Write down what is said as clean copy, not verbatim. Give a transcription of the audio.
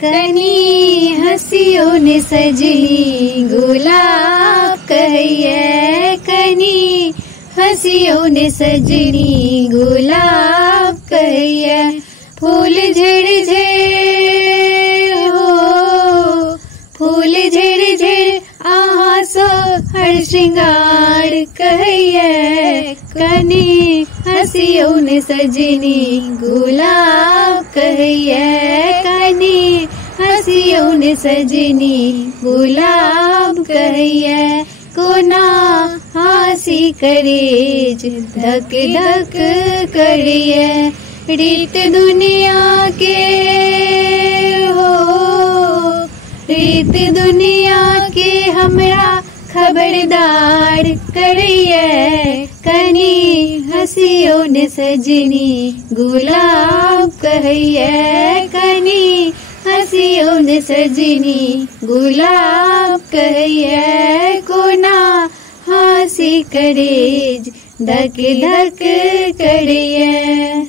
कनी हंसियों ने सजनी गुलाब कहिए, कनी हंसियों ने सजनी गुलाब कहिए। फूल झड़ झड़ हो, फूल झड़ झड़ आहा सो हर श्रृंगार कहिए, कनी हंसियों ने सजनी गुलाब कहिए, कनी हंसियों ने सजनी गुलाब कहिए। कोना हंसी करेज धक धक करिए, रीत दुनिया के हो, रीत दुनिया के हमरा खबरदार करिए, कनी हंसियों ने सजनी गुलाब कहिए, कनी हंसियों ने सजनी गुलाब कहिए। कोना हंसी करेज धक धक करिए।